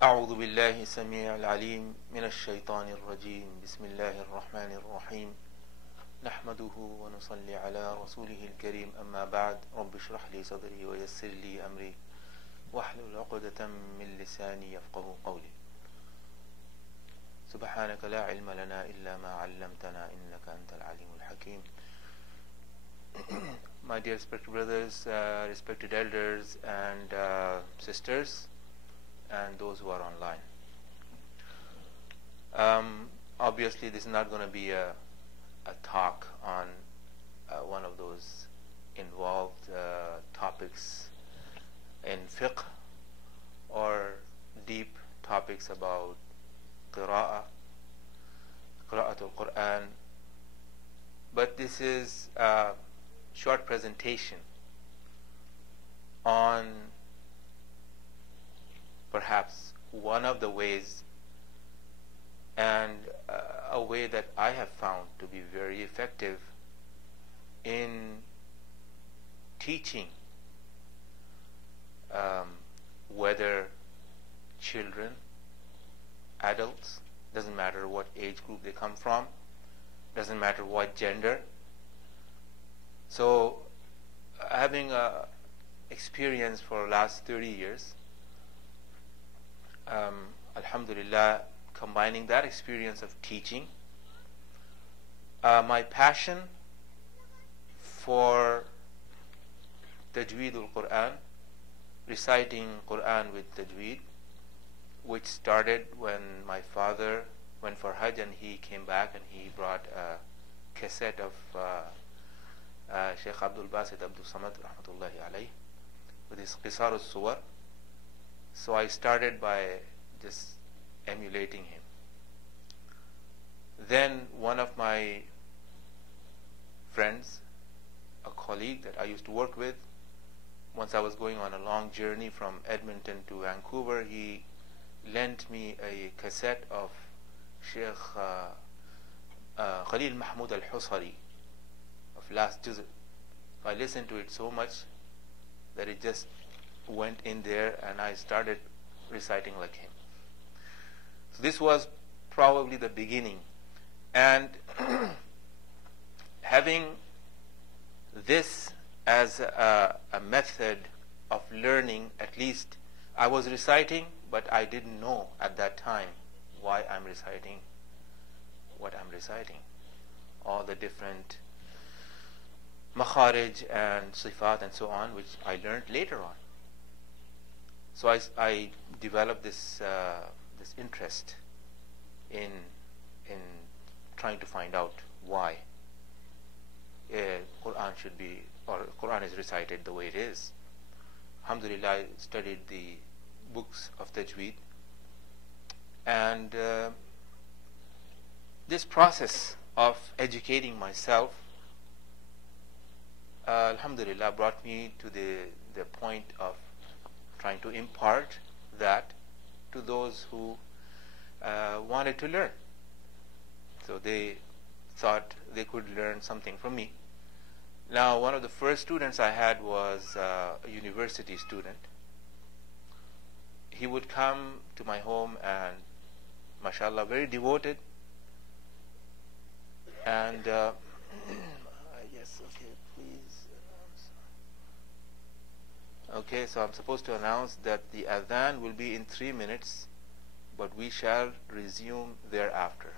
أعوذ بالله السميع العليم من الشيطان الرجيم بسم الله الرحمن الرحيم نحمده ونصلي على رسوله الكريم أما بعد رب اشرح لي صدري ويسر لي أمري واحلل عقدة من لساني يفقه قولي سبحانك لا علم لنا إلا ما علمتنا إنك أنت العليم الحكيم. My dear respected brothers, respected elders and sisters, and those who are online. Obviously this is not going to be a talk on one of those involved topics in fiqh or deep topics about qira'atul Quran, but this is a short presentation on perhaps one of the ways and a way that I have found to be very effective in teaching whether children, adults, doesn't matter what age group they come from, doesn't matter what gender. So having experience for the last 30 years, alhamdulillah, combining that experience of teaching, my passion for tajweedul Quran, reciting Quran with tajweed, which started when my father went for Hajj and he came back and he brought a cassette of Sheikh Abdul Basit Abdul Samad rahmatullahi alayh with his Qisar al-Suwar. So I started by just emulating him. Then one of my friends, a colleague that I used to work with, once I was going on a long journey from Edmonton to Vancouver, he lent me a cassette of Sheikh Khalil Mahmood al-Husari of last juz'. I listened to it so much that it just went in there and I started reciting like him. So this was probably the beginning, and having this as a method of learning, at least I was reciting, but I didn't know at that time why I'm reciting what I'm reciting, all the different makharij and sifat and so on, which I learned later on. So I developed this interest in trying to find out why Quran should be, or Quran is recited the way it is. Alhamdulillah, I studied the books of tajweed, and this process of educating myself, alhamdulillah, brought me to the point of trying to impart that to those who wanted to learn. So they thought they could learn something from me. Now, one of the first students I had was a university student. He would come to my home and, mashallah, very devoted. And yes, okay, please. Okay, so I'm supposed to announce that the adhan will be in 3 minutes, but we shall resume thereafter.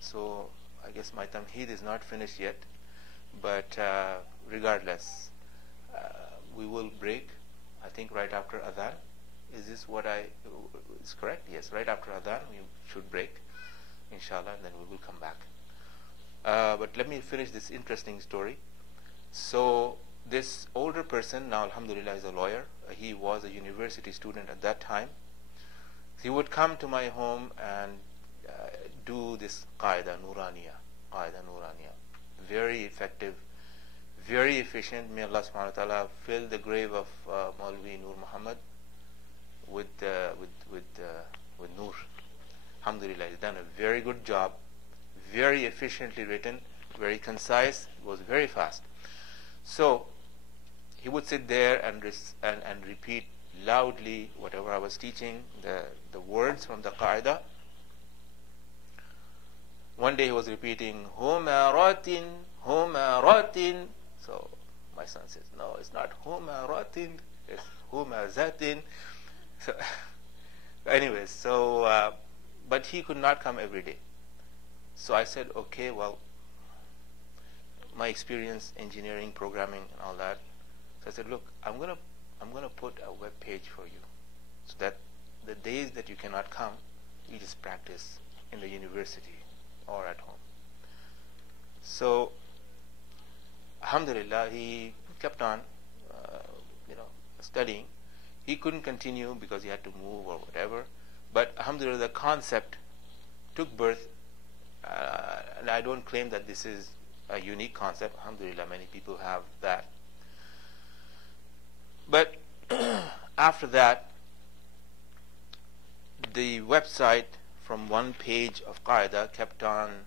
So I guess my tamheed is not finished yet, but regardless, we will break, I think, right after adhan. Is this what is correct? Yes, right after adhan we should break, inshallah, and then we will come back. But let me finish this interesting story. So this older person, now alhamdulillah is a lawyer. He was a university student at that time. He would come to my home and do this qaida nuraniya. Very effective, very efficient. May Allah subhanahu wa ta'ala fill the grave of Maulvi Nur Muhammad with Nur. Alhamdulillah, he's done a very good job, very efficiently written, very concise, it was very fast. So he would sit there and repeat loudly whatever I was teaching, the words from the Qaeda. One day he was repeating, Humaratin, Humaratin. So my son says, no, it's not Humaratin, it's Humazatin. So, anyways, but he could not come every day. So I said, okay, well, my experience, engineering, programming, and all that. So I said, look, I'm gonna put a web page for you, so that the days that you cannot come, you just practice in the university or at home. So, alhamdulillah, he kept on, studying. He couldn't continue because he had to move or whatever. But alhamdulillah, the concept took birth, and I don't claim that this is a unique concept. Alhamdulillah, many people have that. But after that, the website from one page of Qaeda kept on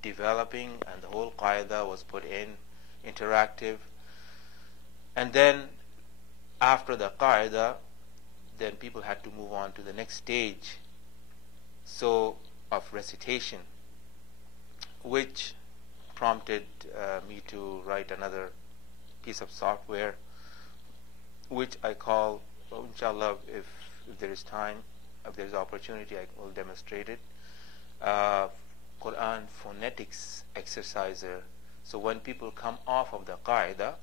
developing, and the whole Qaeda was put in, interactive. And then after the Qaeda, then people had to move on to the next stage, so of recitation, which prompted me to write another piece of software, which I call, inshallah, if there is time, if there is opportunity, I will demonstrate it, Quran phonetics exerciser. So when people come off of the Qaeda,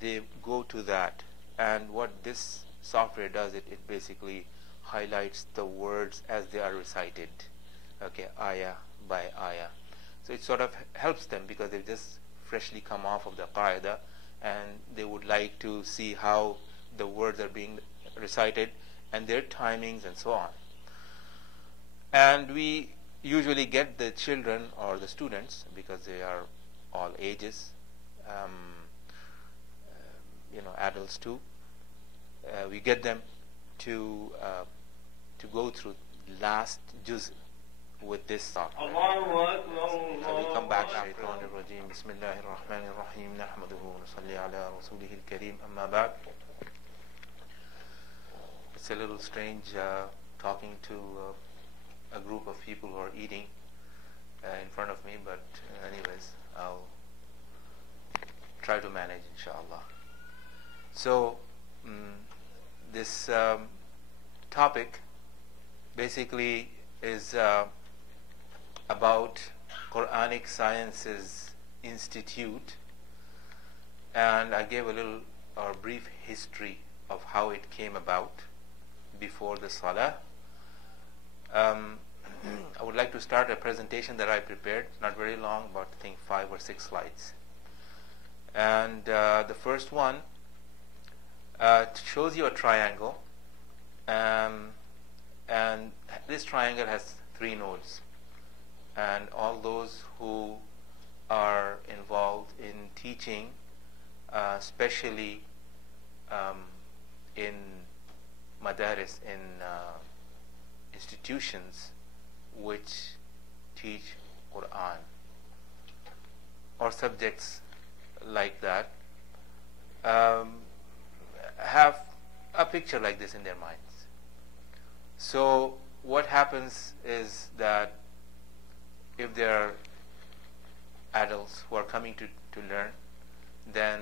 they go to that, and what this software does, it basically highlights the words as they are recited, okay, ayah by ayah. So it sort of helps them because they've just freshly come off of the Qaeda, and they would like to see how the words are being recited and their timings and so on. And we usually get the children or the students, because they are all ages, adults too. We get them to go through last juz with this software. So we come back after Bismillahir Rahmanir Rahim. Nahmaduhu wa nusalli ala rasulihil kareem. Amma ba'd. It's a little strange talking to a group of people who are eating in front of me, but anyways, I'll try to manage, inshallah. So this topic basically is about Quranic Sciences Institute, and I gave a little or brief history of how it came about before the Salah. I would like to start a presentation that I prepared, not very long, about I think 5 or 6 slides. And the first one shows you a triangle, and this triangle has 3 nodes, and all those who are involved in teaching, especially in madaris, in institutions which teach Quran or subjects like that, have a picture like this in their minds. So what happens is that if there are adults who are coming to learn, then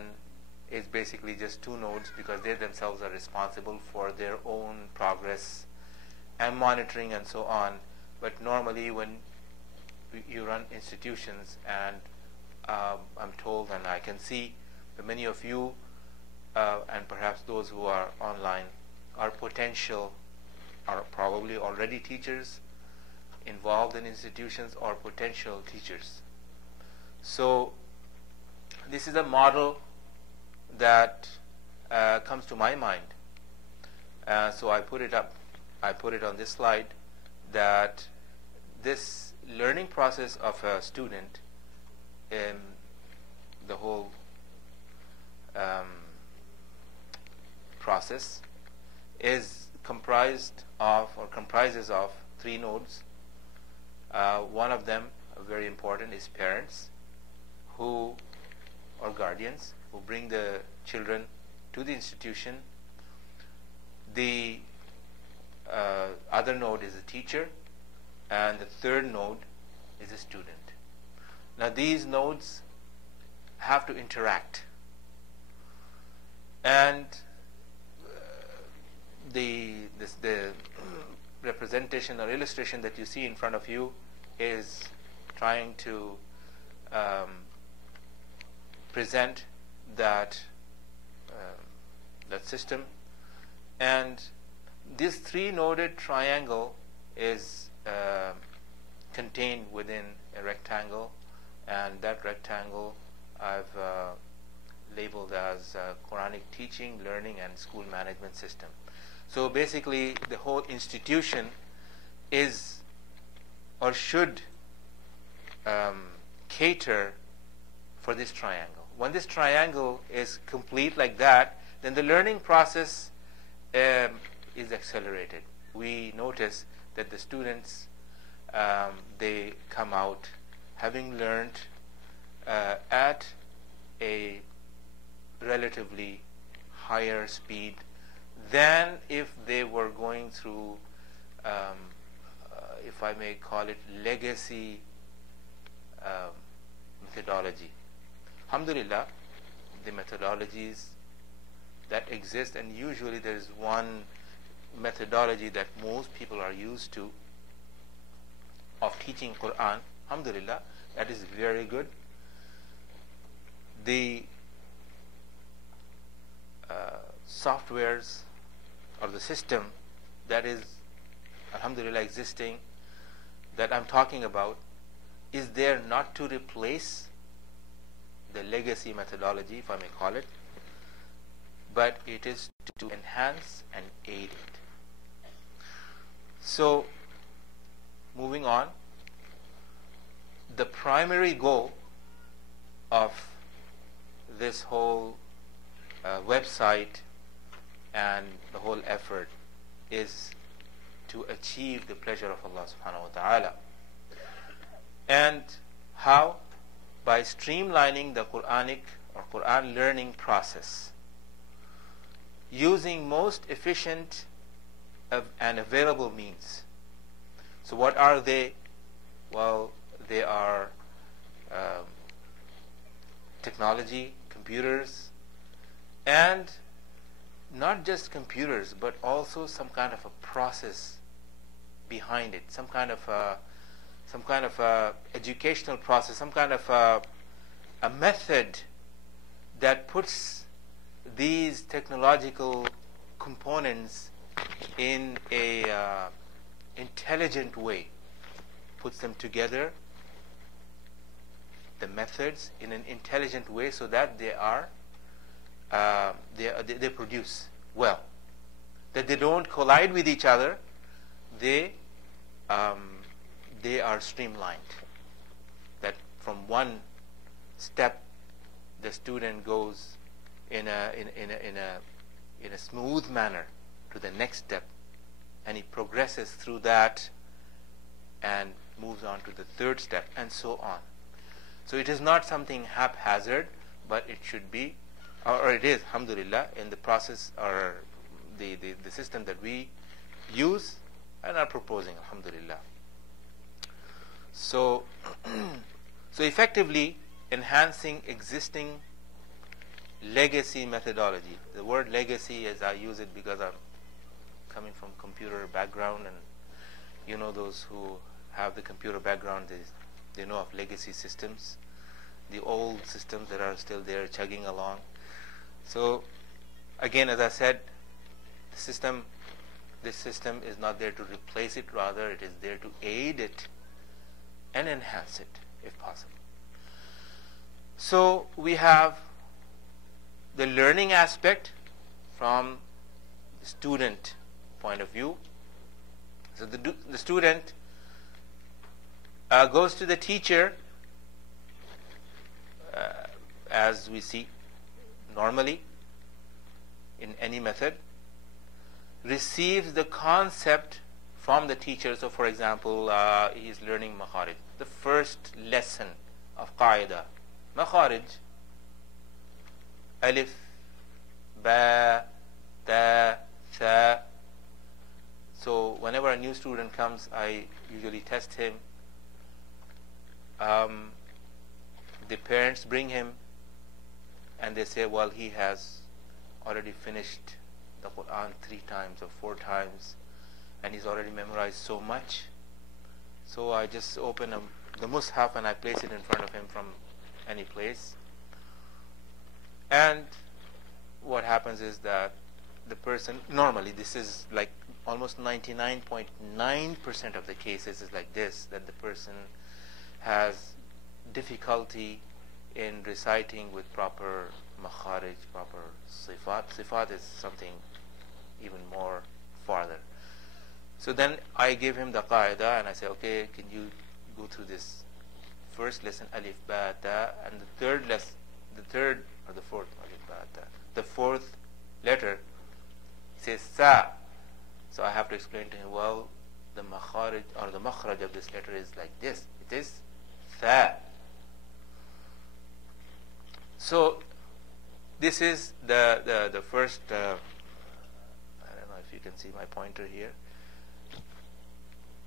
it's basically just 2 nodes, because they themselves are responsible for their own progress and monitoring and so on. But normally when you run institutions, and I'm told and I can see that many of you and perhaps those who are online are potential, are probably already teachers involved in institutions or potential teachers. So this is a model that comes to my mind. So I put it up. I put it on this slide, that this learning process of a student, in the whole process, is comprises of 3 nodes. One of them, very important, is parents or guardians, who bring the children to the institution. The other node is the teacher, and the third node is a student. Now these nodes have to interact, and the representation or illustration that you see in front of you is trying to present that system. And this three-noded triangle is contained within a rectangle, and that rectangle I've labeled as Quranic teaching, learning, and school management system. So basically the whole institution is or should cater for this triangle. When this triangle is complete like that, then the learning process is accelerated. We notice that the students, they come out having learned at a relatively higher speed than if they were going through, if I may call it, legacy methodology. Alhamdulillah, the methodologies that exist, and usually there is one methodology that most people are used to of teaching Quran. Alhamdulillah, that is very good. The softwares or the system that is alhamdulillah existing, that I'm talking about, is there not to replace the legacy methodology, if I may call it, but it is to enhance and aid it. So moving on, the primary goal of this whole website and the whole effort is to achieve the pleasure of Allah subhanahu wa ta'ala. And how? By streamlining the Quranic or Quran learning process, using most efficient and available means. So what are they? Well, they are technology, computers, and not just computers, but also some kind of a process behind it, some kind of a educational process, some kind of a method that puts these technological components in a intelligent way, puts them together, the methods in an intelligent way, so that they are they produce well, that they don't collide with each other. They are streamlined, that from one step the student goes in a smooth manner to the next step, and he progresses through that and moves on to the third step, and so on. So it is not something haphazard, but it should be, or it is, alhamdulillah, in the process or the system that we use and are proposing, alhamdulillah. So effectively enhancing existing legacy methodology. The word legacy, as I use it because I'm coming from computer background, and you know, those who have the computer background, they know of legacy systems, the old systems that are still there chugging along. So again, as I said, this system is not there to replace it, rather it is there to aid it and enhance it if possible. So we have the learning aspect from the student point of view. So the student goes to the teacher, as we see normally in any method, receives the concept from the teacher. So for example, he is learning Makharij, the first lesson of Qaida. Makharij, Alif, ba, ta, tha. So whenever a new student comes, I usually test him. The parents bring him and they say, well, he has already finished the Quran 3 times or 4 times and he's already memorized so much. So I just open the Mus'haf and I place it in front of him from any place. And what happens is that the person, normally this is like almost 99.9% of the cases is like this, that the person has difficulty in reciting with proper makharij, proper sifat. Sifat is something even more farther. So then I give him the qaida and I say, okay, can you go through this first lesson, alif, ba, ta, and the third lesson, the third or the fourth, alif, ba, ta, the fourth letter says sa. So I have to explain to him, well, the makharij or the makhraj of this letter is like this. It is tha. So this is the first. I don't know if you can see my pointer here.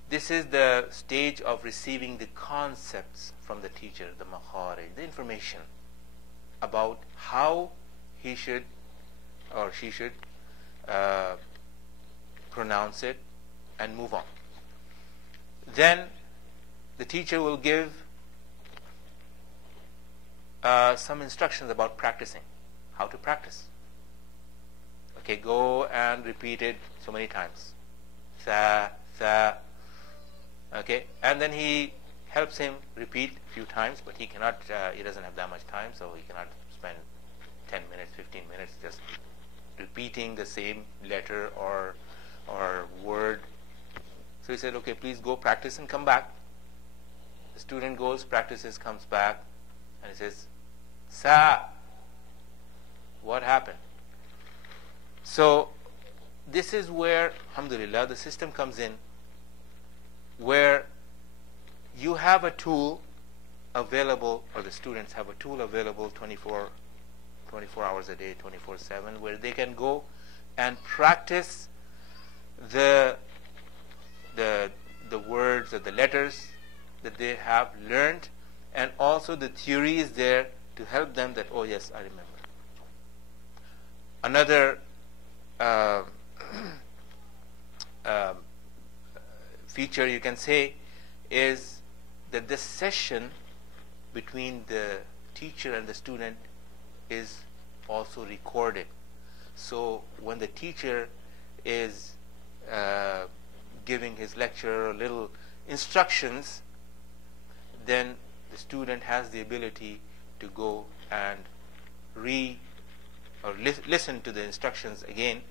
This is the stage of receiving the concepts from the teacher, the makharij, the information about how he should or she should pronounce it and move on. Then the teacher will give some instructions about practicing, how to practice. Okay, go and repeat it so many times. Tha, tha. Okay, and then he helps him repeat a few times, but he cannot, he doesn't have that much time, so he cannot spend 10 minutes, 15 minutes just repeating the same letter or word. So he said, okay, please go practice and come back. The student goes, practices, comes back, and he says, sa. What happened? So this is where, alhamdulillah, the system comes in, where you have a tool available, or the students have a tool available 24 hours a day, 24/7, where they can go and practice the words or the letters that they have learned, and also the theory is there to help them that, oh yes, I remember. Another feature you can say is that this session between the teacher and the student is also recorded. So when the teacher is giving his lecture or little instructions, then the student has the ability to go and listen to the instructions again,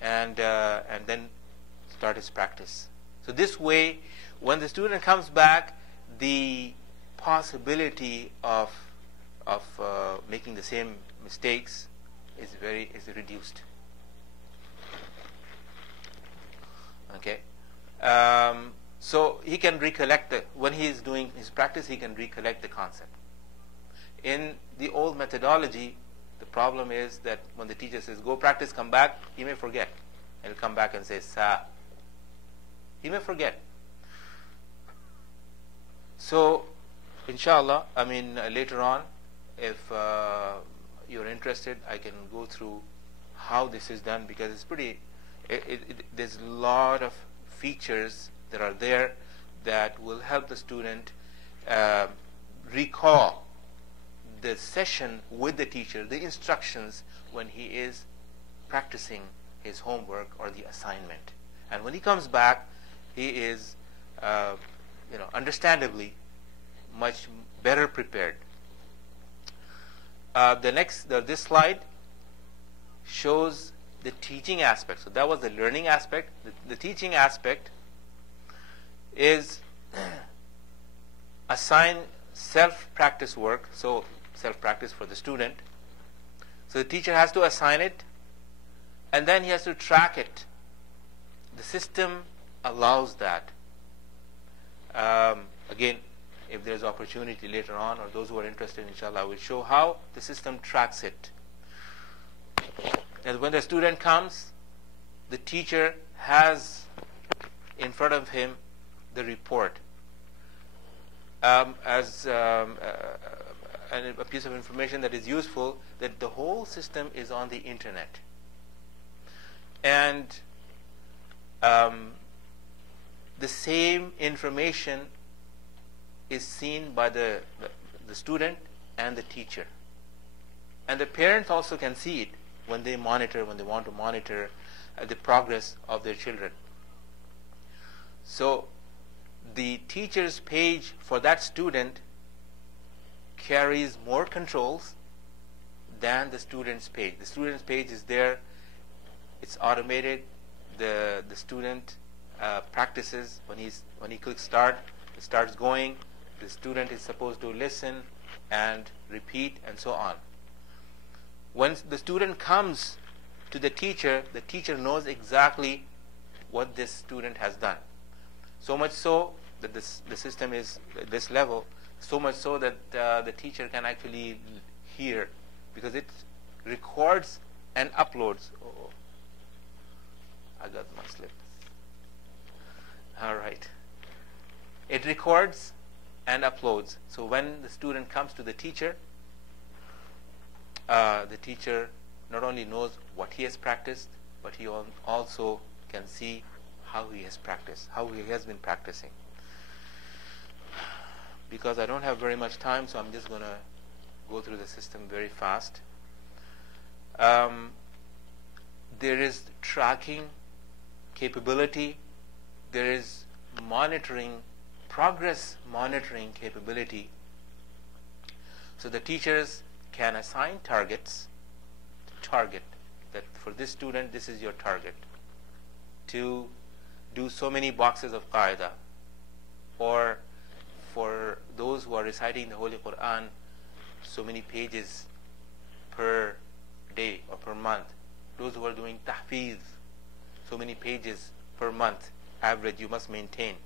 and then start his practice. So this way, when the student comes back, the possibility of making the same mistakes is reduced. Okay, so he can recollect when he is doing his practice, he can recollect the concept. In the old methodology, the problem is that when the teacher says, go practice, come back, he may forget. He'll come back and say, sa. He may forget. So, inshallah, later on, if you're interested, I can go through how this is done, because it's pretty, there's a lot of features that are there that will help the student recall the session with the teacher, the instructions when he is practicing his homework or the assignment. And when he comes back, he is, understandably much better prepared. This slide shows the teaching aspect. So that was the learning aspect. The teaching aspect is assign self-practice work. So self-practice for the student. So the teacher has to assign it, and then he has to track it. The system allows that. Again, if there's opportunity later on, or those who are interested, inshallah, I will show how the system tracks it. And when the student comes, the teacher has in front of him the report. As a piece of information that is useful, that the whole system is on the internet. And the same information is seen by the student and the teacher. And the parents also can see it when they want to monitor the progress of their children. So the teacher's page for that student carries more controls than the student's page. The student's page is there, it's automated. The student practices when he clicks start, it starts going. The student is supposed to listen and repeat and so on. When the student comes to the teacher knows exactly what this student has done. So much so that the system is at this level, so much so that the teacher can actually hear, because it records and uploads. Oh, I got my slip. All right. It records and uploads. So when the student comes to the teacher not only knows what he has practiced, but he also can see how he has practiced, how he has been practicing. Because I don't have very much time, so I'm just going to go through the system very fast. There is tracking capability. There is progress monitoring capability. So the teachers can assign targets, target that for this student, this is your target, to do so many boxes of qaida, or for those who are reciting the Holy Quran, so many pages per day or per month. Those who are doing tahfiz, so many pages per month average you must maintain.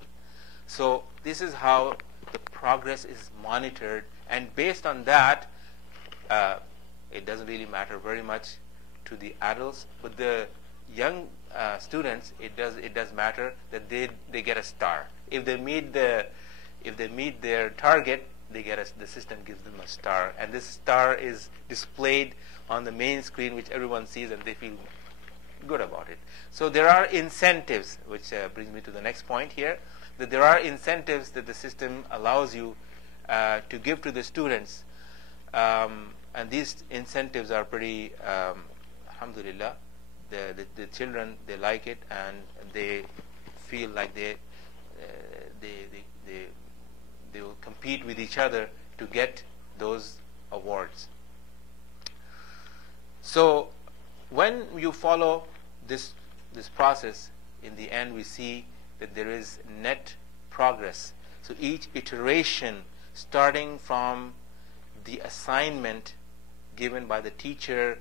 So this is how the progress is monitored, and based on that, it doesn't really matter very much to the adults, but the young students, it does matter that they get a star. If they meet their target, the system gives them a star, and this star is displayed on the main screen, which everyone sees, and they feel good about it. So there are incentives, which brings me to the next point here, that there are incentives that the system allows you to give to the students, and these incentives are pretty, alhamdulillah, the children, they like it, and they feel like they will compete with each other to get those awards. So when you follow this process, in the end we see that there is net progress. So each iteration, starting from the assignment given by the teacher,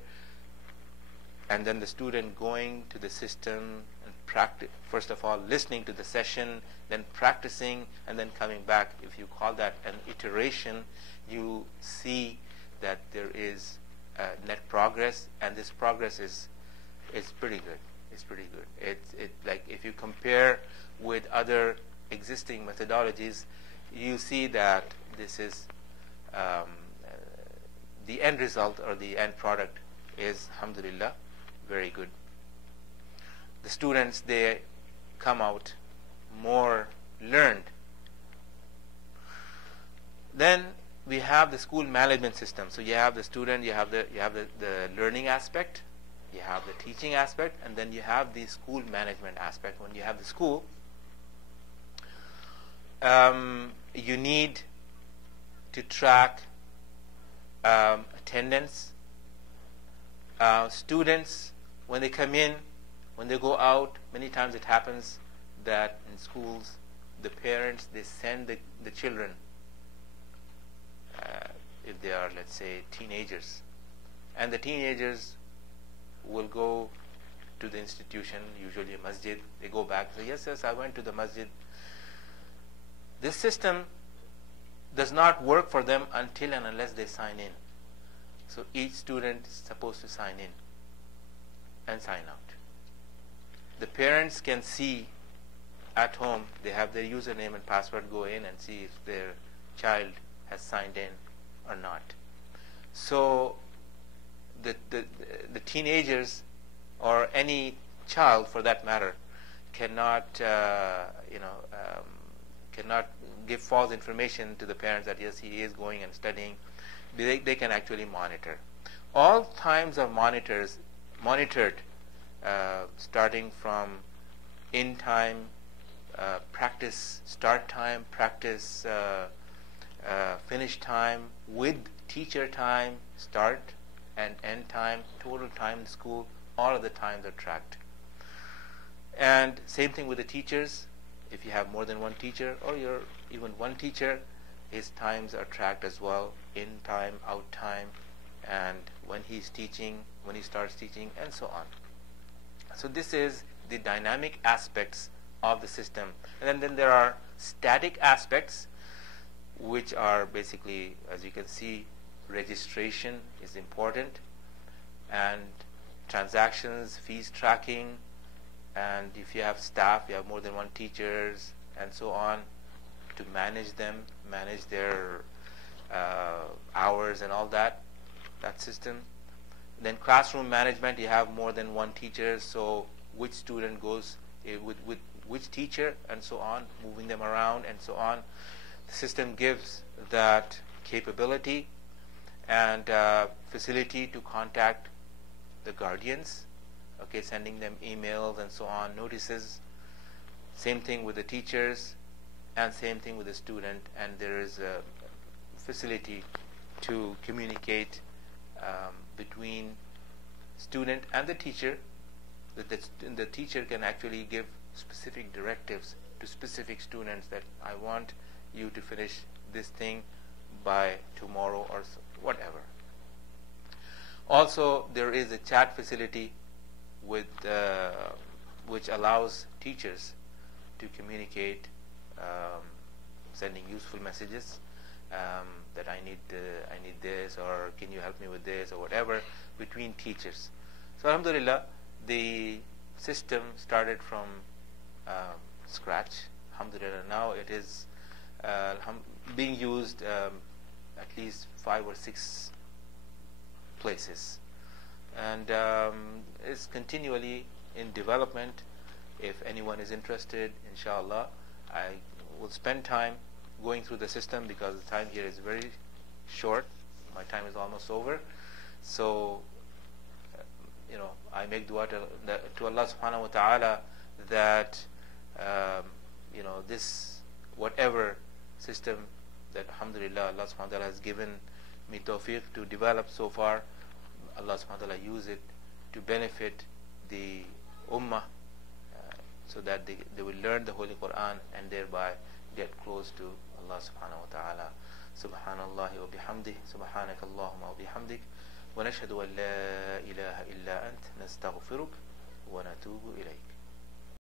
and then the student going to the system and practice, first of all listening to the session, then practicing, and then coming back. If you call that an iteration, you see that there is net progress, and this progress is pretty good. It's pretty good. It like if you compare with other existing methodologies, you see that this is the end result, or the end product is, alhamdulillah, very good. The students, they come out more learned. Then we have the school management system. So you have the student, you have the learning aspect, you have the teaching aspect, and then you have the school management aspect. When you have the school, you need to track attendance. Students, when they come in, when they go out, many times it happens that in schools, the parents, they send the children, if they are, let's say, teenagers, and the teenagers will go to the institution, usually a masjid. They go back, say, yes, I went to the masjid. This system does not work for them until and unless they sign in. So each student is supposed to sign in. and sign out. The parents can see at home, they have their username and password, go in and see if their child has signed in or not. So the teenagers, or any child for that matter, cannot cannot give false information to the parents that yes, he is going and studying. They can actually monitor. All times are monitored, starting from in time, practice start time, practice finish time, with teacher time, start and end time, total time in school. All of the times are tracked. And same thing with the teachers. If you have more than one teacher, or you're even one teacher, his times are tracked as well, in time, out time, and when he's teaching, when he starts teaching, and so on. So this is the dynamic aspects of the system. And then there are static aspects, which are basically, as you can see, registration is important, and transactions, fees tracking, and if you have staff, you have more than one teachers, and so on, to manage them, manage their hours and all that system. Then classroom management, you have more than one teacher, so which student goes with which teacher, and so on, moving them around and so on. The system gives that capability and facility to contact the guardians, okay, sending them emails and so on, notices. Same thing with the teachers, and same thing with the student, and there is a facility to communicate between student and the teacher. The teacher can actually give specific directives to specific students that I want you to finish this thing by tomorrow or whatever. Also, there is a chat facility with which allows teachers to communicate, sending useful messages, that I need this, or can you help me with this, or whatever, between teachers. So alhamdulillah, the system started from scratch. Alhamdulillah, now it is being used at least 5 or 6 places, and is continually in development. If anyone is interested, inshallah, I will spend time going through the system, because the time here is very short. My time is almost over. So I make dua to Allah subhanahu wa ta'ala that this whatever system that alhamdulillah Allah subhanahu wa ta'ala has given me tawfiq to develop so far, Allah subhanahu wa ta'ala use it to benefit the ummah, so that they will learn the Holy Quran and thereby get close to Allah subhanahu wa ta'ala. Subhanallahi wa bihamdih, subhanakallahumma wa bihamdik, wa nashhadu an la ilaha illa ant, nastaghfiruk wa natubu ilayk.